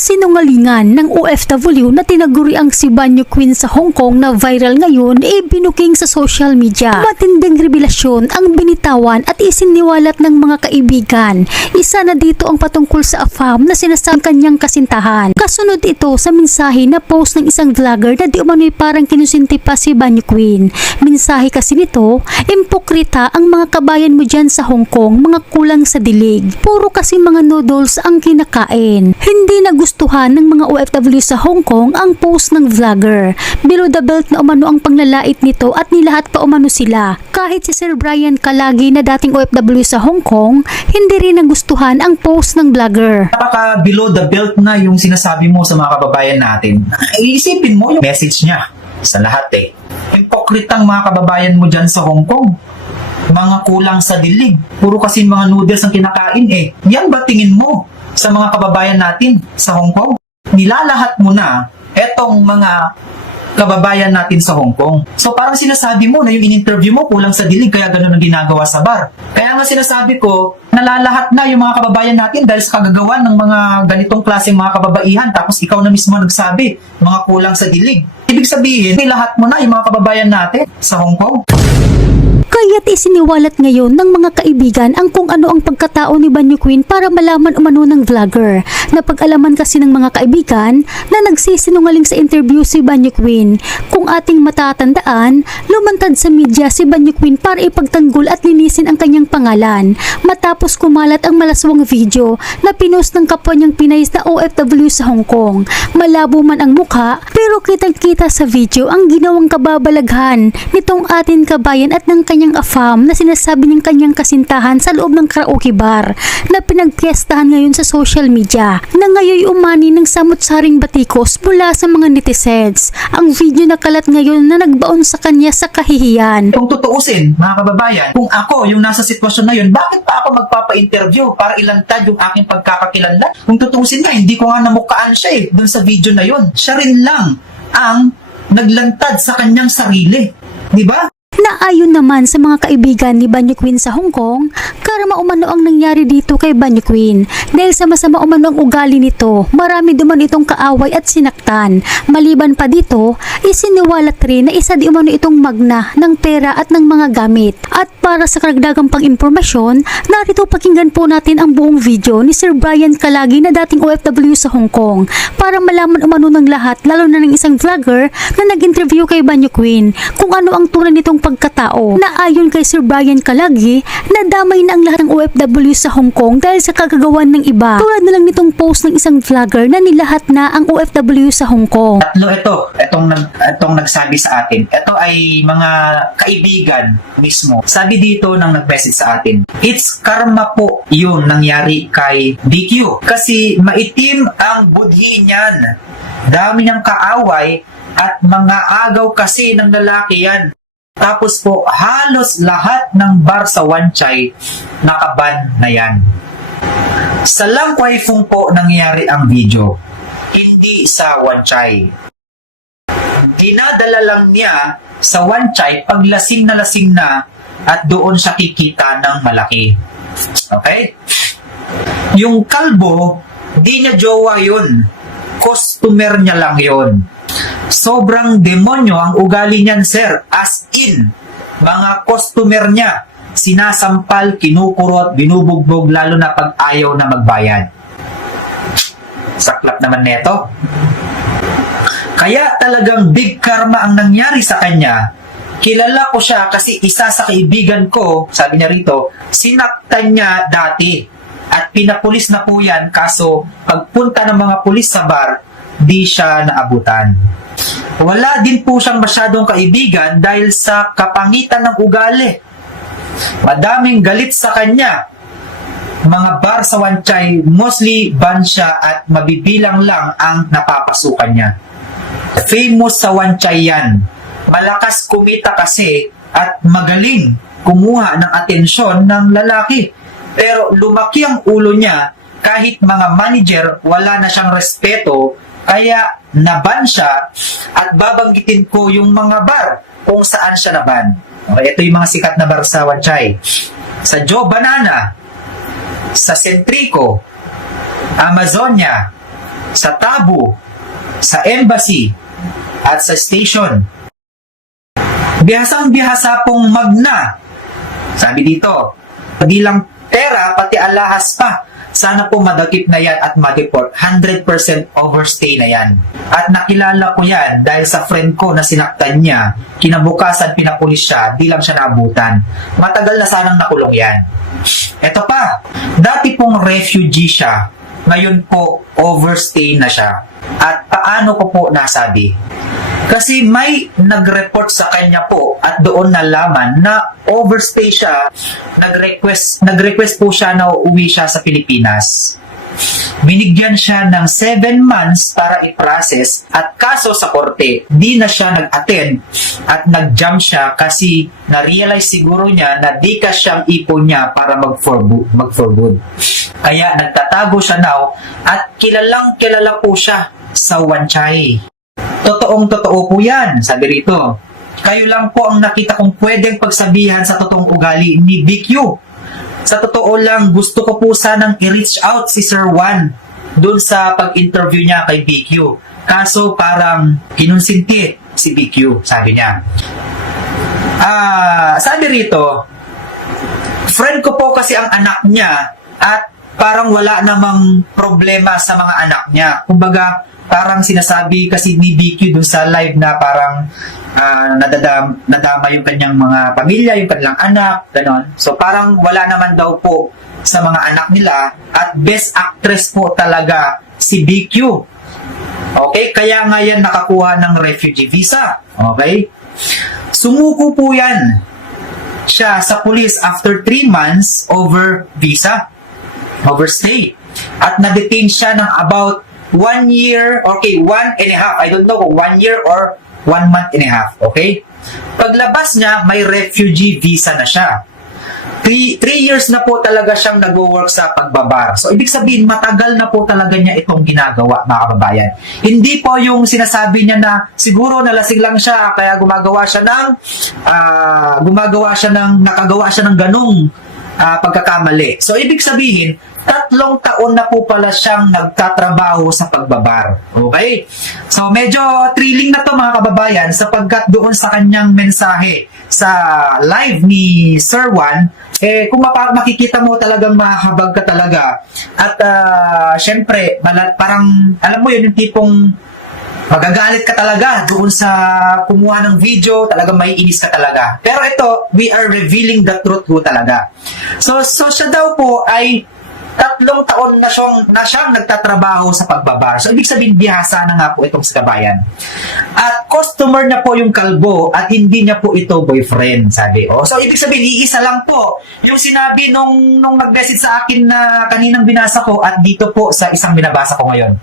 Sinungalingan ng OFW na tinaguriang si Banyo Queen sa Hong Kong na viral ngayon binuking sa social media. Matinding revelasyon ang binitawan at isiniwalat ng mga kaibigan. Isa na dito ang patungkol sa AFAM na sinasabing kanyang kasintahan. Kasunod ito sa mensahe na post ng isang vlogger na di umano'y parang kinusinti pa si Banyo Queen. Mensahe kasi nito, impokrita ang mga kabayan mo dyan sa Hong Kong, mga kulang sa dilig. Puro kasi mga noodles ang kinakain. Hindi nagustuhan ng mga OFW sa Hong Kong ang post ng vlogger. Below the belt na umano ang panglalait nito at nilahat pa umano sila. Kahit si Sir Brian Kalagi na dating OFW sa Hong Kong, hindi rin nagustuhan ang post ng vlogger. Napaka below the belt na yung sinasabi mo sa mga kababayan natin. Iisipin mo yung message niya sa lahat Hipokritang mga kababayan mo dyan sa Hong Kong. Mga kulang sa dilig. Puro kasi mga noodles ang kinakain Yan ba tingin mo sa mga kababayan natin sa Hong Kong? Nilalahat mo na etong mga kababayan natin sa Hong Kong. So parang sinasabi mo na yung in-interview mo kulang sa dilig kaya ganun ang ginagawa sa bar. Kaya nga sinasabi ko, nalalahat na yung mga kababayan natin dahil sa kagagawan ng mga ganitong klaseng mga kababaihan tapos ikaw na mismo nagsabi, mga kulang sa dilig. Ibig sabihin, nilahat mo na yung mga kababayan natin sa Hong Kong. Kaya't isiniwalat ngayon ng mga kaibigan ang kung ano ang pagkatao ni Banyo Queen para malaman umano ng vlogger. Napag-alaman kasi ng mga kaibigan na nagsisinungaling sa interview si Banyo Queen. Kung ating matatandaan, lumantad sa media si Banyo Queen para ipagtanggol at linisin ang kanyang pangalan. Matapos kumalat ang malaswang video na pinost ng kapwa niyang Pinay na OFW sa Hong Kong. Malabo man ang mukha pero kitang-kita sa video ang ginawang kababalaghan nitong ating kabayan at ng kanyang AFAM na sinasabi ng kanyang kasintahan sa loob ng karaoke bar na pinagpiestahan ngayon sa social media na ngayon umani ng samot-saring batikos mula sa mga netizens. Ang video na kalat ngayon na nagbaon sa kanya sa kahihiyan. Kung tutuusin, mga kababayan, kung ako yung nasa sitwasyon na yun, bakit pa ako magpapa-interview para ilantad yung aking pagkakakilanlan? Kung tutuusin nga, hindi ko nga namukhaan siya dun sa video na yun. Siya rin lang ang naglantad sa kanyang sarili. Di ba? Naayon naman sa mga kaibigan ni Banyo Queen sa Hong Kong, karma umano ang nangyari dito kay Banyo Queen. Dahil sa masama umano ang ugali nito, marami duman itong kaaway at sinaktan. Maliban pa dito, isiniwalat rin na isa di umano itong magna ng pera at ng mga gamit. At para sa karagdagang pang-impormasyon, narito pakinggan po natin ang buong video ni Sir Brian Kalagi na dating OFW sa Hong Kong para malaman umano ng lahat, lalo na ng isang vlogger na nag-interview kay Banyo Queen kung ano ang tunay nitong pagkatao na ayon kay Sir Brian Kalagi na damay na ang lahat ng OFW sa Hong Kong dahil sa kagagawan ng iba. Tulad na lang nitong post ng isang vlogger na nilahat na ang OFW sa Hong Kong. Tatlo itong nagsabi sa atin. Ito ay mga kaibigan mismo. Sabi dito ng nag-message sa atin, it's karma po yun nangyari kay BQ. Kasi maitim ang budhi niyan. Dami niyang kaaway at mga agaw kasi ng lalaki yan. Tapos po, halos lahat ng bar sa Wan Chai nakaban na yan. Sa Lang Kwai Fong po nangyari ang video, hindi sa Wan Chai. Dinadala lang niya sa Wan Chai pag lasing na at doon siya kikita ng malaki. Okay? Yung kalbo, di niya jowa yun. Customer niya lang yun. Sobrang demonyo ang ugali niyan, sir. As in, mga customer niya, sinasampal, kinukurot, binubugbog, lalo na pag ayaw na magbayad. Saklap naman neto. Kaya talagang big karma ang nangyari sa kanya. Kilala ko siya kasi isa sa kaibigan ko, sabi niya rito, sinaktan niya dati. At pinapulis na po yan, kaso pagpunta ng mga pulis sa bar, di siya naabutan. Wala din po siyang masyadong kaibigan dahil sa kapangitan ng ugali. Madaming galit sa kanya. Mga bar sa Wan Chai, mostly ban siya at mabibilang lang ang napapasukan niya. Famous sa Wan Chai yan. Malakas kumita kasi at magaling kumuha ng atensyon ng lalaki. Pero lumaki ang ulo niya, kahit mga manager wala na siyang respeto, kaya naban siya at babanggitin ko yung mga bar kung saan siya naban. Okay, ito yung mga sikat na bar sa Wan Chai. Sa Joe Banana, sa Centrico, Amazonia, sa Tabo, sa embassy, at sa station. Bihasang-bihasa pong magna. Sabi dito, hindi lang pera, pati alahas pa. Sana po madakip na yan at ma-deport. 100% overstay na yan. At nakilala ko yan dahil sa friend ko na sinaktan niya, kinabukasan pinapulis siya, di lang siya naabutan. Matagal na sanang nakulong yan. Eto pa, dati pong refugee siya, ngayon po overstay na siya. At paano ko po nasabi? Kasi may nag-report sa kanya po at doon nalaman na overstay siya, nag-request po siya na uuwi siya sa Pilipinas. Binigyan siya ng 7 months para i-process at kaso sa korte, di na siya nag-attend at nag-jump siya kasi na-realize siguro niya na di ka siyang ipon niya para mag-for good. Kaya nagtatago siya now at kilalang kilala po siya sa Wanchay. Totoong-totoo po yan, sabi rito. Kayo lang po ang nakita kong pwedeng pagsabihan sa totoong ugali ni BQ. Sa totoo lang, gusto ko po sanang i-reach out si Sir Juan dun sa pag-interview niya kay BQ. Kaso parang kinonsinti si BQ, sabi niya. Sabi rito, friend ko po kasi ang anak niya at parang wala namang problema sa mga anak niya. Kumbaga, parang sinasabi kasi ni BQ dun sa live na parang nadama yung kanyang mga pamilya, yung kanilang anak, ganon. So parang wala naman daw po sa mga anak nila at best actress po talaga si BQ. Okay? Kaya nga yan nakakuha ng refugee visa. Okay? Sumuko po yan siya sa police after 3 months over visa, overstay. At na-detain siya ng about 1 year, okay, 1.5. I don't know kung 1 year or 1 month and a half, okay? Paglabas niya, may refugee visa na siya. 3 years na po talaga siyang nag-work sa pagbabar. So, ibig sabihin, matagal na po talaga niya itong ginagawa, mga kababayan. Hindi po yung sinasabi niya na siguro nalasing lang siya, kaya nakagawa siya ng ganung pagkakamali. So, ibig sabihin, 3 taon na po pala siyang nagtatrabaho sa pagbabar. Okay? So, medyo thrilling na to mga kababayan sapagkat doon sa kanyang mensahe sa live ni Sir Juan, kung makikita mo talagang mahabag ka talaga. At syempre, parang, alam mo yun, yung tipong magagalit ka talaga doon sa kumuha ng video, talagang may inis ka talaga. Pero ito, we are revealing the truth po talaga. So siya daw po ay 3 taon na siyang nagtatrabaho sa pagbabar. So, ibig sabihin, bihasa na nga po itong sa kabayan. At customer na po yung kalbo at hindi niya po ito boyfriend, sabi. So, ibig sabihin, iisa lang po. Yung sinabi nung nag-message sa akin na kaninang binasa ko at dito po sa isang binabasa ko ngayon.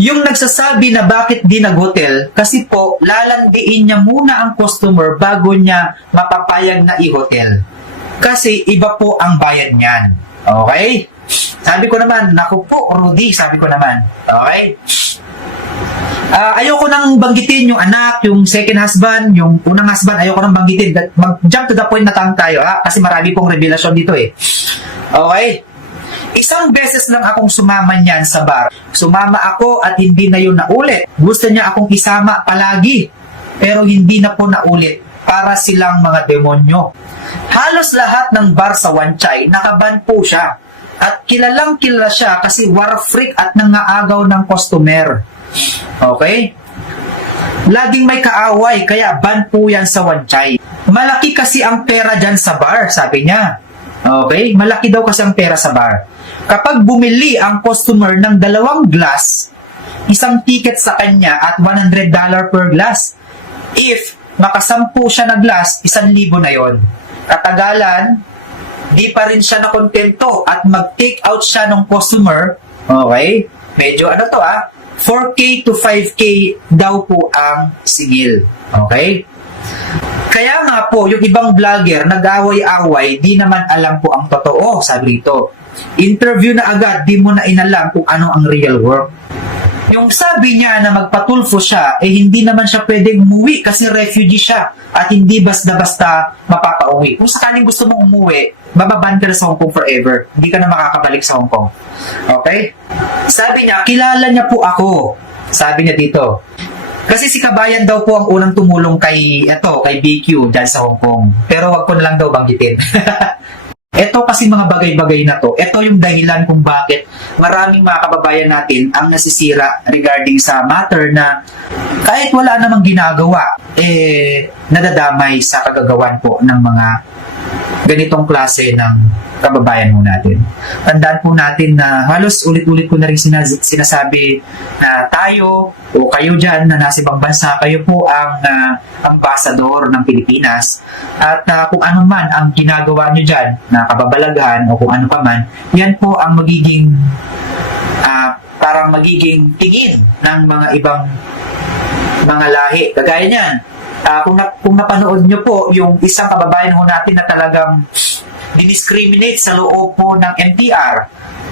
Yung nagsasabi na bakit di nag-hotel, kasi po, lalandiin niya muna ang customer bago niya mapapayag na i-hotel. Kasi iba po ang bayad niyan. Okay? Sabi ko naman, naku po, Rudy, sabi ko naman. Okay? Ayoko nang banggitin yung anak, yung second husband, yung unang husband, ayoko nang banggitin. Mag-jump to the point na tayo, kasi marami pong revelasyon dito eh. Okay? Isang beses lang akong sumama niyan sa bar. Sumama ako at hindi na yun naulit. Gusto niya akong isama palagi, pero hindi na po naulit. Para silang mga demonyo. Halos lahat ng bar sa Wanchay, nakaban po siya. At kilalang kilala siya kasi war freak at nangaagaw ng customer. Okay? Laging may kaaway, kaya ban po yan sa Wanchay. Malaki kasi ang pera dyan sa bar, sabi niya. Okay? Malaki daw kasi ang pera sa bar. Kapag bumili ang customer ng 2 glass, isang ticket sa kanya at $100 per glass. If makasampu siya na glass, 1,000 na yon. Katagalan, di pa rin siya nakontento at mag-take out siya ng customer. Okay? Medyo 4K to 5K daw po ang singil. Okay? Kaya nga po, yung ibang vlogger nag-away-away, di naman alam po ang totoo, sabi rito. Interview na agad, di mo na inalam kung ano ang real work. Yung sabi niya na magpatulfo siya, hindi naman siya pwedeng umuwi kasi refugee siya at hindi basta-basta mapapauwi. Kung sakaling gusto mong umuwi, mababan ka na sa Hong Kong forever. Hindi ka na makakabalik sa Hong Kong. Okay? Sabi niya, kilala niya po ako. Sabi niya dito. Kasi si Kabayan daw po ang unang tumulong kay BQ dyan sa Hong Kong. Pero wag ko na lang daw banggitin. Ito kasi mga bagay-bagay na to, ito yung dahilan kung bakit maraming mga kababayan natin ang nasisira regarding sa matter na kahit wala namang ginagawa, nadadamay sa kagagawan po ng mga ganitong klase ng kababayan mo natin. Tandaan po natin na halos ulit-ulit ko na rin sinasabi na tayo o kayo dyan na nasa ibang bansa, kayo po ang ambassador ng Pilipinas at kung ano man ang ginagawa nyo dyan na kababalaghan o kung ano pa man, yan po ang magiging parang magiging tingin ng mga ibang mga lahi. Kagaya niyan, kung napanood nyo po yung isang kababayan ho natin na talagang discriminate sa loob po ng NTR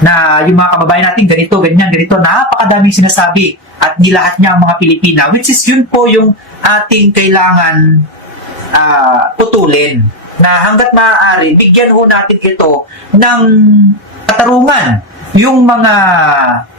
na yung mga kababayan natin ganito, ganyan, ganito, napakadaming sinasabi at nilahat niya ang mga Pilipina, which is yun po yung ating kailangan putulin na hanggat maaari, bigyan ho natin ito ng katarungan yung mga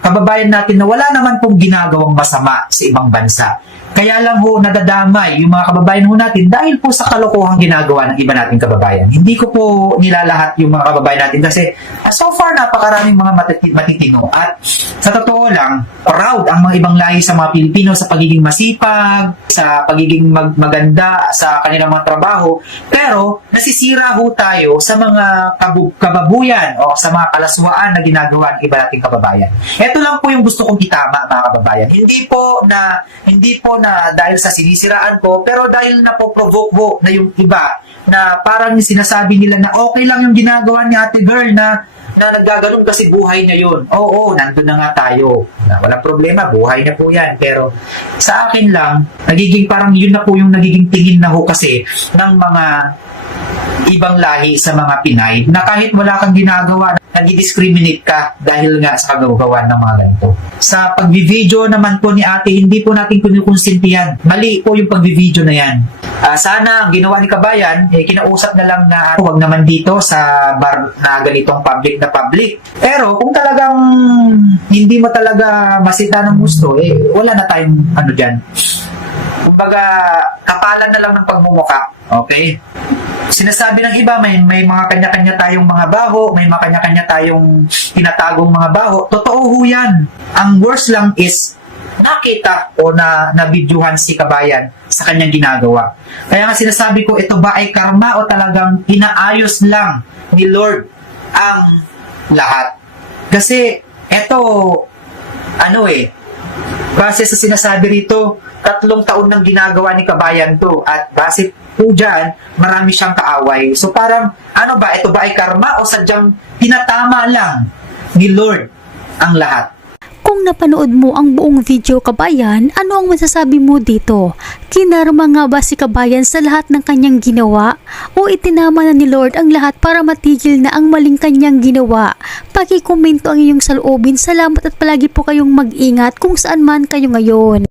kababayan natin na wala naman pong ginagawang masama sa ibang bansa. Kaya lang ho nadadamay yung mga kababayan ho natin dahil po sa kalokohang ginagawa ng iba nating kababayan. Hindi ko po nilalahat yung mga kababayan natin kasi so far napakaraming mga matitino. At sa totoo lang, proud ang mga ibang lahi sa mga Pilipino sa pagiging masipag, sa pagiging maganda sa kanilang mga trabaho. Pero nasisira ho tayo sa mga kababuyan o sa mga kalaswaan na ginagawa ng iba nating kababayan. Ito lang po yung gusto kong itama, mga kababayan. Hindi po na dahil sa sinisiraan ko, pero dahil napoprovoke ho na yung iba na parang sinasabi nila na okay lang yung ginagawa ni Ate Girl na naggaganon kasi buhay niya yun. Oo, nandun na nga tayo. Walang problema, buhay na po yan. Pero sa akin lang, nagiging parang yun na po yung nagiging tingin na ho kasi ng mga ibang lahi sa mga Pinay na kahit wala kang ginagawa, nag-discriminate ka dahil nga sa kagagawan ng mga ganito. Sa pagbi-video naman po ni ate, hindi po natin kinukonsintihan. Mali po yung pagbi-video na yan. Sana ang ginawa ni Kabayan, kinausap na lang na huwag naman dito sa bar na ganitong public na public. Pero kung talagang hindi mo talaga masita ng gusto, wala na tayong ano dyan. Kumbaga, kapalan na lang ng pagmumuka. Okay? Sinasabi ng iba, may mga kanya-kanya tayong mga baho, may mga kanya-kanya tayong tinatagong mga baho. Totoo ho yan. Ang worst lang is nakita o na-videohan si Kabayan sa kanyang ginagawa. Kaya nga sinasabi ko, ito ba ay karma o talagang inaayos lang ni Lord ang lahat? Kasi ito, base sa sinasabi rito, 3 taon nang ginagawa ni Kabayan to at base po dyan, marami siyang kaaway. So parang, ito ba ay karma o sadyang tinatama lang ni Lord ang lahat? Kung napanood mo ang buong video, Kabayan, ano ang masasabi mo dito? Kinarma nga ba si Kabayan sa lahat ng kanyang ginawa? O itinama na ni Lord ang lahat para matigil na ang maling kanyang ginawa? Pakikomento ang iyong saloobin. Salamat at palagi po kayong mag-ingat kung saan man kayo ngayon.